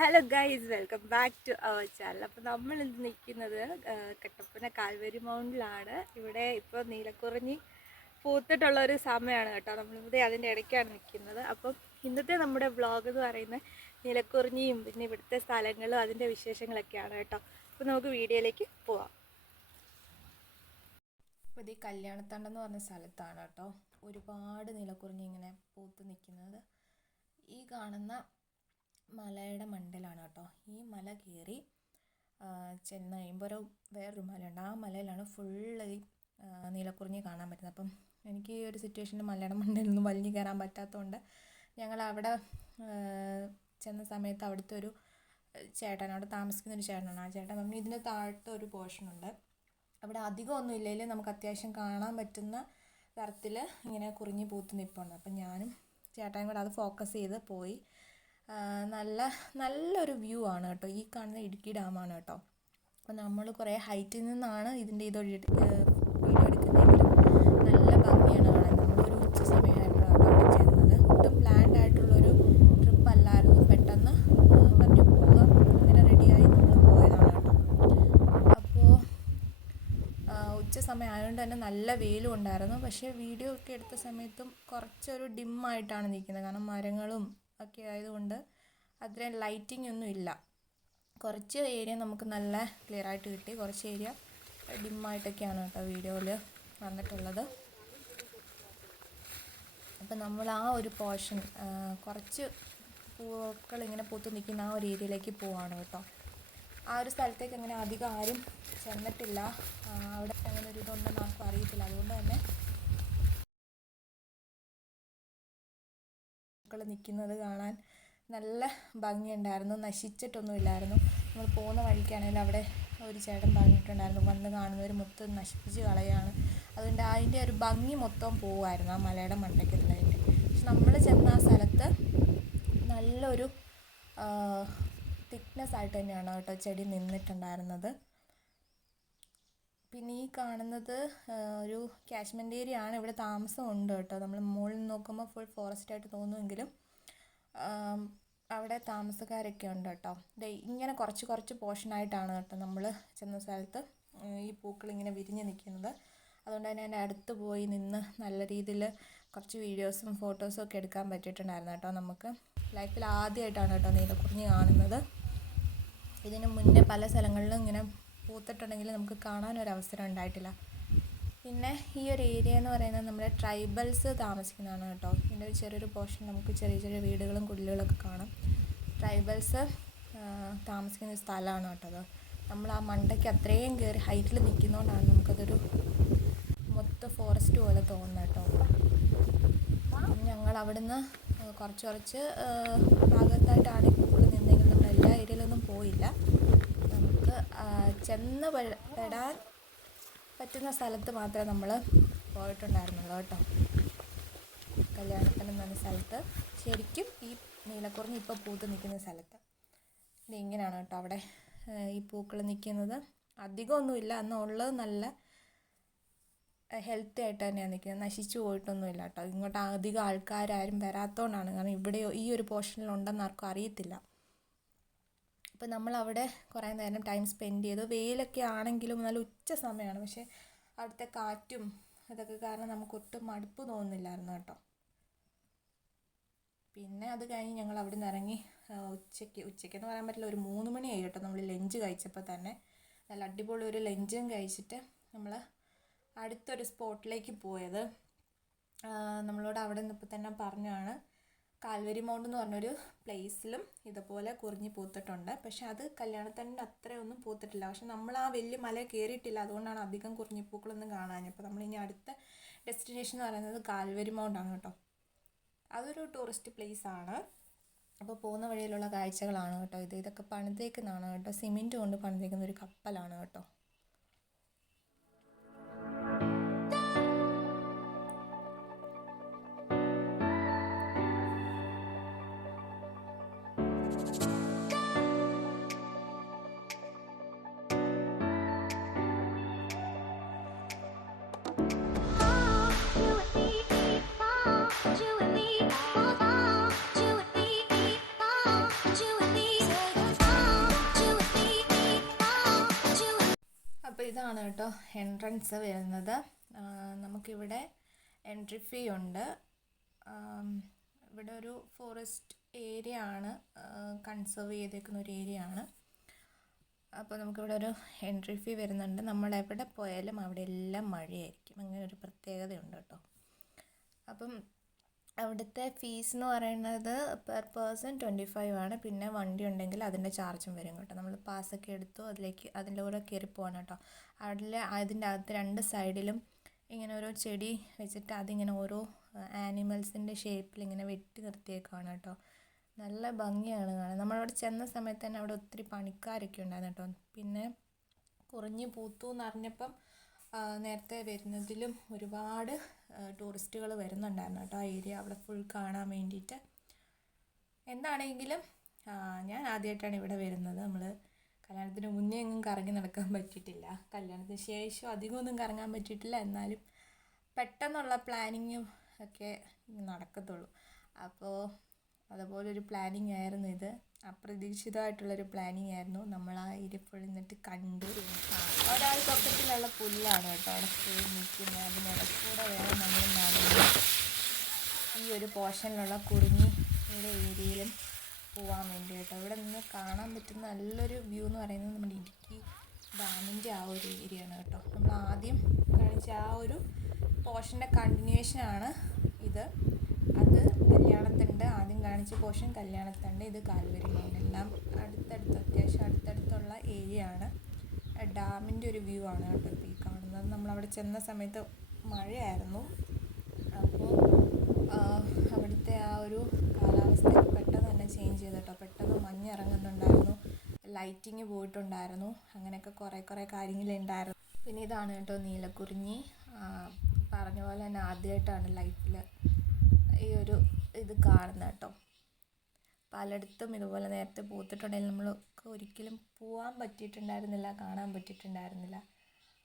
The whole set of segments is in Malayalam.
Hello guys, welcome back to our channel. അപ്പോൾ നമ്മൾ ഇന്ന് നിൽക്കുന്നത് കട്ടപ്പന കാൽവരി മൗണ്ടിലാണ്. ഇവിടെ ഇപ്പോൾ നീലക്കുറിഞ്ഞി പൂത്തിട്ടുള്ള ഒരു സമയമാണ് കേട്ടോ. നമ്മളിവിടെ അതിൻ്റെ ഇടയ്ക്കാണ് നിൽക്കുന്നത്. അപ്പം ഇന്നത്തെ നമ്മുടെ വ്ളോഗ് എന്ന് പറയുന്നത് നീലക്കുറിഞ്ഞിയും പിന്നെ ഇവിടുത്തെ സ്ഥലങ്ങളും അതിൻ്റെ വിശേഷങ്ങളൊക്കെയാണ് കേട്ടോ. അപ്പോൾ നമുക്ക് വീഡിയോയിലേക്ക് പോവാം. അപ്പോൾ ഇത് കല്യാണത്തണ്ടെന്ന് പറഞ്ഞ സ്ഥലത്താണ് കേട്ടോ ഒരുപാട് നീലക്കുറിഞ്ഞി ഇങ്ങനെ പൂത്ത് നിൽക്കുന്നത്. ഈ കാണുന്ന മലയുടെ മണ്ടയിലാണ് കേട്ടോ. ഈ മല കയറി ചെന്ന് കഴിയുമ്പോൾ വേറൊരു മലയുണ്ട്. ആ മലയിലാണ് ഫുള്ള് ഈ നീലക്കുറിഞ്ഞി കാണാൻ പറ്റുന്നത്. അപ്പം എനിക്ക് ഈ ഒരു സിറ്റുവേഷനിൽ മലയുടെ മണ്ടയിലൊന്നും വലിഞ്ഞു കയറാൻ പറ്റാത്തതുകൊണ്ട് ഞങ്ങൾ അവിടെ ചെന്ന സമയത്ത് അവിടുത്തെ ഒരു ചേട്ടൻ, അവിടെ താമസിക്കുന്ന ഒരു ചേട്ടനാണ്. ആ ചേട്ടൻ പറഞ്ഞു ഇതിൻ്റെ താഴത്തെ ഒരു പോർഷനുണ്ട്, അവിടെ അധികമൊന്നും ഇല്ലെങ്കിലും നമുക്ക് അത്യാവശ്യം കാണാൻ പറ്റുന്ന തരത്തിൽ ഇങ്ങനെ കുറിഞ്ഞി പൂത്ത് നിൽപ്പുണ്ട്. അപ്പം ഞാനും ചേട്ടനും കൂടെ അത് ഫോക്കസ് ചെയ്ത് പോയി. നല്ലൊരു വ്യൂ ആണ് കേട്ടോ. ഈ കാണുന്ന ഇടുക്കി ഡാമാണ് കേട്ടോ. അപ്പോൾ നമ്മൾ കുറേ ഹൈറ്റിൽ നിന്നാണ് ഇതിൻ്റെ വീഡിയോ എടുക്കുന്നതെങ്കിലും നല്ല ഭംഗിയാണ് കാണാൻ. നമ്മളൊരു ഉച്ച സമയമായപ്പോഴാണ് അവിടെ ചെന്നത്. ഒട്ടും പ്ലാൻഡ് ആയിട്ടുള്ളൊരു ട്രിപ്പ് അല്ലായിരുന്നു. പെട്ടെന്ന് പറഞ്ഞു പോവുക, അങ്ങനെ റെഡിയായി നമ്മൾ പോയതാണ് കേട്ടോ. അപ്പോൾ ഉച്ച സമയം ആയതുകൊണ്ട് തന്നെ നല്ല വെയിലും ഉണ്ടായിരുന്നു. പക്ഷേ വീഡിയോ ഒക്കെ എടുത്ത സമയത്തും കുറച്ചൊരു ഡിമ്മായിട്ടാണ് നിൽക്കുന്നത്. കാരണം മരങ്ങളും ഒക്കെ ആയതുകൊണ്ട് അത്രയും ലൈറ്റിംഗ് ഒന്നും ഇല്ല. കുറച്ച് ഏരിയ നമുക്ക് നല്ല ക്ലിയർ ആയിട്ട് കിട്ടി, കുറച്ച് ഏരിയ ഡിമ്മായിട്ടൊക്കെയാണ് കേട്ടോ വീഡിയോയിൽ വന്നിട്ടുള്ളത്. അപ്പം നമ്മൾ ആ ഒരു പോർഷൻ കുറച്ച് പൂക്കൾ ഇങ്ങനെ പൂത്ത് നിൽക്കുന്ന ആ ഒരു ഏരിയയിലേക്ക് പോവാണ് കേട്ടോ. ആ ഒരു സ്ഥലത്തേക്ക് അങ്ങനെ അധികം ആരും ചെന്നിട്ടില്ല. അവിടെ അങ്ങനെ ഒരു ഇതുണ്ടെന്ന് ആർക്കും അറിയത്തില്ല. അതുകൊണ്ട് തന്നെ പൂക്കൾ നിൽക്കുന്നത് കാണാൻ നല്ല ഭംഗിയുണ്ടായിരുന്നു. നശിച്ചിട്ടൊന്നുമില്ലായിരുന്നു. നമ്മൾ പോകുന്ന വഴിക്കാണെങ്കിലും അവിടെ ഒരു ചേട്ടൻ പറഞ്ഞിട്ടുണ്ടായിരുന്നു വന്ന് കാണുന്നവർ മൊത്തം നശിപ്പിച്ച് കളയാണ്. അതുകൊണ്ട് അതിൻ്റെ ഒരു ഭംഗി മൊത്തം പോവുമായിരുന്നു ആ മലയുടെ മണ്ടയ്ക്കുള്ളതിൻ്റെ. പക്ഷെ നമ്മൾ ചെന്ന ആ സ്ഥലത്ത് നല്ലൊരു തിക്നെസ് ആയിട്ട് തന്നെയാണ് കേട്ടോ ചെടി നിന്നിട്ടുണ്ടായിരുന്നത്. പിന്നെ ഈ കാണുന്നത് ഒരു കാശ്മീർ ഏരിയ ആണ്. ഇവിടെ താമസമുണ്ട് കേട്ടോ. നമ്മൾ മുകളിൽ നിന്ന് നോക്കുമ്പോൾ ഫുൾ ഫോറസ്റ്റ് ആയിട്ട് തോന്നുമെങ്കിലും അവിടെ താമസക്കാരൊക്കെ ഉണ്ട് കേട്ടോ. ഇങ്ങനെ കുറച്ച് പോർഷനായിട്ടാണ് കേട്ടോ നമ്മൾ ചെന്ന സ്ഥലത്ത് ഈ പൂക്കൾ ഇങ്ങനെ വിരിഞ്ഞ് നിൽക്കുന്നത്. അതുകൊണ്ട് തന്നെ എൻ്റെ അടുത്ത് പോയി നിന്ന് നല്ല രീതിയിൽ കുറച്ച് വീഡിയോസും ഫോട്ടോസും ഒക്കെ എടുക്കാൻ പറ്റിയിട്ടുണ്ടായിരുന്നു കേട്ടോ. നമുക്ക് ലൈഫിൽ ആദ്യമായിട്ടാണ് കേട്ടോ നീലക്കുറിഞ്ഞി കാണുന്നത്. ഇതിന് മുന്നേ പല സ്ഥലങ്ങളിലും ഇങ്ങനെ പൂത്തിട്ടുണ്ടെങ്കിൽ നമുക്ക് കാണാനൊരവസരം ഉണ്ടായിട്ടില്ല. പിന്നെ ഈ ഒരു ഏരിയ എന്ന് പറയുന്നത് നമ്മുടെ ട്രൈബൽസ് താമസിക്കുന്നതാണ് കേട്ടോ. ഇതിൻ്റെ ഒരു ചെറിയൊരു പോർഷൻ നമുക്ക് ചെറിയ വീടുകളും കുടിലുകളൊക്കെ കാണാം. ട്രൈബൽസ് താമസിക്കുന്ന സ്ഥലമാണ് കേട്ടോ അത്. നമ്മൾ ആ മണ്ടയ്ക്ക് അത്രയും കയറി ഹൈറ്റിൽ നിൽക്കുന്നതുകൊണ്ടാണ് നമുക്കതൊരു മൊത്തം ഫോറസ്റ്റ് പോലെ തോന്നുന്നത് കേട്ടോ. ഞങ്ങൾ അവിടുന്ന് കുറച്ച് ഭാഗത്തായിട്ടാണ് ഈ പൂക്കൾ നിന്നെങ്കിൽ നമ്മൾ എല്ലാ ഏരിയയിലൊന്നും പോയില്ല. നമുക്ക് ചെന്ന് പെടാൻ പറ്റുന്ന സ്ഥലത്ത് മാത്രമേ നമ്മൾ പോയിട്ടുണ്ടായിരുന്നുള്ളൂ കേട്ടോ. കല്യാണത്തിന് എന്ന സ്ഥലത്ത് ശരിക്കും ഈ നീലക്കുറിഞ്ഞി ഇപ്പോൾ പൂത്ത് നിൽക്കുന്ന സ്ഥലത്ത് ഇത് ഇങ്ങനെയാണ് കേട്ടോ. അവിടെ ഈ പൂക്കൾ നിൽക്കുന്നത് അധികമൊന്നുമില്ല, എന്നുള്ളത് നല്ല ഹെൽത്തി ആയിട്ട് തന്നെയാണ് നിൽക്കുന്നത്. നശിച്ചു പോയിട്ടൊന്നുമില്ല കേട്ടോ. ഇങ്ങോട്ട് അധികം ആൾക്കാരും വരാത്തതുകൊണ്ടാണ്. കാരണം ഇവിടെ ഈ ഒരു പോർഷനിലുണ്ടെന്ന് ആർക്കും അറിയത്തില്ല. അപ്പോൾ നമ്മളവിടെ കുറേ നേരം ടൈം സ്പെൻഡ് ചെയ്തു. വെയിലൊക്കെ ആണെങ്കിലും നല്ല ഉച്ച സമയമാണ്. പക്ഷേ അവിടുത്തെ കാറ്റും ഇതൊക്കെ കാരണം നമുക്ക് ഒട്ടും മടുപ്പ് തോന്നുന്നില്ലായിരുന്നു കേട്ടോ. പിന്നെ അത് കഴിഞ്ഞ് ഞങ്ങൾ അവിടെ നിന്ന് ഇറങ്ങി ഉച്ചയ്ക്കെന്ന് പറയാൻ പറ്റില്ല, ഒരു 3 മണിയായി കേട്ടോ നമ്മൾ ലഞ്ച് കഴിച്ചപ്പോൾ തന്നെ. നല്ല അടിപൊളി ഒരു ലഞ്ചും കഴിച്ചിട്ട് നമ്മൾ അടുത്തൊരു സ്പോട്ടിലേക്ക് പോയത്. നമ്മളോട് അവിടെ നിന്നപ്പോൾ തന്നെ പറഞ്ഞാണ് കാൽവരി മൗണ്ട് എന്ന് പറഞ്ഞൊരു പ്ലേസിലും ഇതുപോലെ കുറിഞ്ഞി പൂത്തിട്ടുണ്ട്. പക്ഷെ അത് കല്യാണത്തണ്ടിൻ്റെ അത്രയൊന്നും പൂത്തിട്ടില്ല. പക്ഷെ നമ്മൾ ആ വലിയ മല കയറിയിട്ടില്ല, അതുകൊണ്ടാണ് അധികം കുറിഞ്ഞിപ്പൂക്കളൊന്നും കാണാൻ. അപ്പോൾ നമ്മളിനി അടുത്ത ഡെസ്റ്റിനേഷൻ എന്ന് പറയുന്നത് കാൽവരി മൗണ്ടാണ് കേട്ടോ. അതൊരു ടൂറിസ്റ്റ് പ്ലേസ് ആണ്. അപ്പോൾ പോകുന്ന വഴിയിലുള്ള കാഴ്ചകളാണ് കേട്ടോ ഇതൊക്കെ പണിതേക്കുന്നതാണ് കേട്ടോ. സിമെൻറ്റ് കൊണ്ട് പണിതേക്കുന്ന ഒരു കപ്പലാണ് കേട്ടോ. You and me, oh, you and me, oh, you and me. ഇതാണ് കേട്ടോ എൻട്രൻസ് വരുന്നത്. നമുക്കിവിടെ എൻട്രി ഫീ ഉണ്ട്. ഇവിടെ ഒരു ഫോറസ്റ്റ് ഏരിയ ആണ്, കൺസേർവ് ചെയ്തേക്കുന്ന ഒരു ഏരിയ ആണ്. അപ്പോൾ നമുക്കിവിടെ ഒരു എൻട്രി ഫീ വരുന്നുണ്ട്. നമ്മൾ എവിടെ പോയാലും അവിടെ എല്ലാം മഴയായിരിക്കും, അങ്ങനെ ഒരു പ്രത്യേകതയുണ്ട് കേട്ടോ. അപ്പം അവിടുത്തെ ഫീസ് എന്ന് പറയുന്നത് പെർ പേഴ്സൺ 25 ആണ്. പിന്നെ വണ്ടി ഉണ്ടെങ്കിൽ അതിൻ്റെ ചാർജും വരും കേട്ടോ. നമ്മൾ പാസ്സൊക്കെ എടുത്തു അതിൻ്റെ കൂടെ കയറി പോകണം കേട്ടോ. അതിൻ്റെ അകത്ത് 2 സൈഡിലും ഇങ്ങനെ ഓരോ ചെടി വെച്ചിട്ട് അതിങ്ങനെ ഓരോ ആനിമൽസിൻ്റെ ഷേപ്പിൽ ഇങ്ങനെ വെട്ടി നിർത്തിയേക്കാണ് കേട്ടോ. നല്ല ഭംഗിയാണ് കാണാൻ. നമ്മളവിടെ ചെന്ന സമയത്ത് തന്നെ അവിടെ ഒത്തിരി പണിക്കാരൊക്കെ ഉണ്ടായിരുന്നു കേട്ടോ. പിന്നെ കുറിഞ്ഞ് പൂത്തു എന്നറിഞ്ഞപ്പം നേരത്തെ വരുന്നതിലും ഒരുപാട് ടൂറിസ്റ്റുകൾ വരുന്നുണ്ടായിരുന്നു കേട്ടോ ആ ഏരിയ അവിടെ ഫുൾ കാണാൻ വേണ്ടിയിട്ട്. എന്താണെങ്കിലും ഞാൻ ആദ്യമായിട്ടാണ് ഇവിടെ വരുന്നത്. നമ്മൾ കല്യാണത്തിന് മുന്നേ എങ്ങും കറങ്ങി നടക്കാൻ പറ്റിയിട്ടില്ല, കല്യാണത്തിന് ശേഷം അധികമൊന്നും കറങ്ങാൻ പറ്റിയിട്ടില്ല. എന്നാലും പെട്ടെന്നുള്ള പ്ലാനിങ്ങും ഒക്കെ നടക്കത്തുള്ളൂ. അപ്പോൾ അതുപോലൊരു പ്ലാനിങ് ആയിരുന്നു ഇത്. അപ്രതീക്ഷിതമായിട്ടുള്ളൊരു പ്ലാനിങ് ആയിരുന്നു. നമ്മൾ ആ ഏരിയ ഫുൾ നിന്നിട്ട് കണ്ടു. ഒരാൾ പൊക്കത്തിലുള്ള പുല്ലാണ് കേട്ടോ അവിടെ ഫുൾ നിൽക്കുന്നത്. അതിനിടയ്ക്കൂടെ വേണം നമ്മൾ നടന്ന് ഈ ഒരു പോർഷനിലുള്ള കുറിഞ്ഞിയുടെ ഏരിയയിലും പോകാൻ വേണ്ടി കേട്ടോ. ഇവിടെ നിന്ന് കാണാൻ പറ്റുന്ന നല്ലൊരു വ്യൂ എന്ന് പറയുന്നത് നമ്മുടെ ഇടുക്കി ഡാമിൻ്റെ ആ ഒരു ഏരിയ ആണ് കേട്ടോ. നമ്മൾ ആദ്യം കാണിച്ച ആ ഒരു പോർഷൻ്റെ കണ്ടിന്യൂഷനാണ് ഇത്. അത് കല്യാണത്തുണ്ട്, ആദ്യം കാണിച്ച പോർഷൻ കല്യാണത്തുണ്ട്, ഇത് കാൽവരി മൗണ്ട്. എല്ലാം അത്യാവശ്യം അടുത്തടുത്തുള്ള ഏരിയ ആണ്. ഡാമിൻ്റെ ഒരു വ്യൂ ആണ് കേട്ടോ ഇപ്പോൾ ഈ കാണുന്നത്. നമ്മളവിടെ ചെന്ന സമയത്ത് മഴയായിരുന്നു. അപ്പോൾ അവിടുത്തെ ആ ഒരു കാലാവസ്ഥ പെട്ടെന്ന് തന്നെ ചേഞ്ച് ചെയ്തു കേട്ടോ. പെട്ടെന്ന് മഞ്ഞ് ഇറങ്ങുന്നുണ്ടായിരുന്നു, ലൈറ്റിങ് പോയിട്ടുണ്ടായിരുന്നു, അങ്ങനെയൊക്കെ കുറേ കാര്യങ്ങളുണ്ടായിരുന്നു. പിന്നെ ഇതാണ് കേട്ടോ നീലക്കുറിഞ്ഞി. പറഞ്ഞ പോലെ തന്നെ ആദ്യമായിട്ടാണ് ലൈഫിൽ ഈ ഒരു ഇത് കാണുന്നത് കേട്ടോ. പലയിടത്തും ഇതുപോലെ നേരത്തെ പൂത്തിട്ടുണ്ടെങ്കിൽ നമ്മൾക്ക് ഒരിക്കലും പോകാൻ പറ്റിയിട്ടുണ്ടായിരുന്നില്ല, കാണാൻ പറ്റിയിട്ടുണ്ടായിരുന്നില്ല.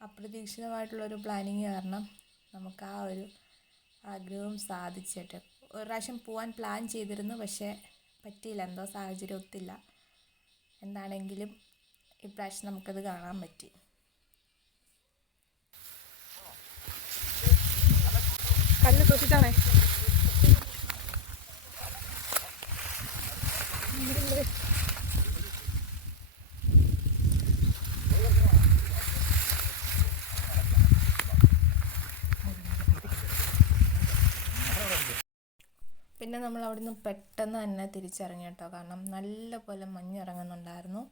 അപ്രതീക്ഷിതമായിട്ടുള്ളൊരു പ്ലാനിങ് കാരണം നമുക്ക് ആ ഒരു ആഗ്രഹവും സാധിച്ചിട്ട്. ഒരു പ്രാവശ്യം പോകാൻ പ്ലാൻ ചെയ്തിരുന്നു, പക്ഷേ പറ്റിയില്ല, എന്തോ സാഹചര്യം ഒത്തില്ല. എന്താണെങ്കിലും ഇപ്രാവശ്യം നമുക്കത് കാണാൻ പറ്റി. കല്ല് സൂക്ഷിച്ചാണേ. പിന്നെ നമ്മൾ അവിടെ നിന്ന് പെട്ടെന്ന് തന്നെ തിരിച്ചിറങ്ങി കേട്ടോ. കാരണം നല്ല പോലെ മഞ്ഞിറങ്ങുന്നുണ്ടായിരുന്നു.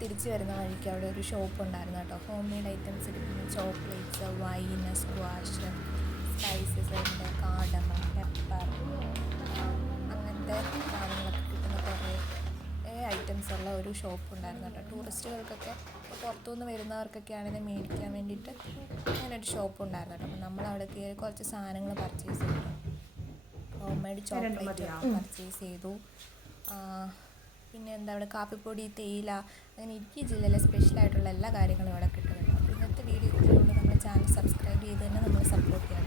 തിരിച്ച് വരുന്ന വഴിക്ക് അവിടെ ഒരു ഷോപ്പ് ഉണ്ടായിരുന്നു കേട്ടോ. ഹോം മെയ്ഡ് ഐറ്റംസ് കിട്ടുന്ന ചോക്ലേറ്റ്സ്, വൈന്, സ്ക്വാഷ്, സ്പൈസസ് ഉണ്ട്, കാർഡമം, പെപ്പർ, അങ്ങനത്തെ കാര്യങ്ങളൊക്കെ കിട്ടുന്ന കുറേ ഐറ്റംസ് ഉള്ള ഒരു ഷോപ്പ് ഉണ്ടായിരുന്നു കേട്ടോ. ടൂറിസ്റ്റുകൾക്കൊക്കെ ഇപ്പോൾ പുറത്തുനിന്ന് വരുന്നവർക്കൊക്കെ ആണെങ്കിൽ മേടിക്കാൻ വേണ്ടിയിട്ട് അങ്ങനെ ഒരു ഷോപ്പ് ഉണ്ടായിരുന്നു കേട്ടോ. അപ്പോൾ നമ്മൾ അവിടെ കയറി കുറച്ച് സാധനങ്ങൾ പർച്ചേസ് ചെയ്തു. ഹോം മെയ്ഡ് ചോക്ലേറ്റ് പർച്ചേസ് ചെയ്തു. പിന്നെ എന്താ അവിടെ കാപ്പിപ്പൊടി, തേയില, അങ്ങനെ ഇടുക്കി ജില്ലയിലെ സ്പെഷ്യലായിട്ടുള്ള എല്ലാ കാര്യങ്ങളും ഇവിടെ കിട്ടുന്നുണ്ട്. അപ്പോൾ ഇന്നത്തെ വീഡിയോ ഇതിലൂടെ നമ്മുടെ ചാനൽ സബ്സ്ക്രൈബ് ചെയ്ത് തന്നെ നമ്മൾ സപ്പോർട്ട് ചെയ്യണം.